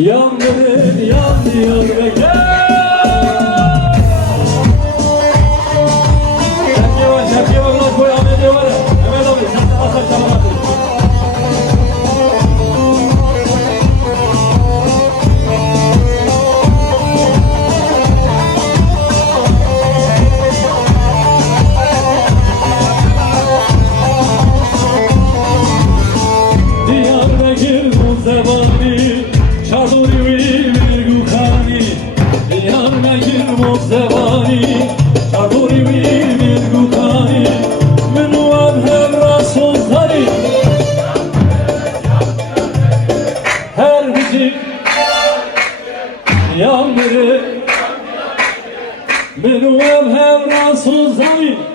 Yandırın yanıyor ve gel. Şarkıya bak lan koy Ahmet diyor var ya. Mehmet abi sen de asar çalamazsın. Diyarbakır Muzdebani Çaduri bir gukani Diyarbakır Muzdebani Çaduri bir gukani Minuan hevra sozları Her bizim yandırı Minuan hevra sozları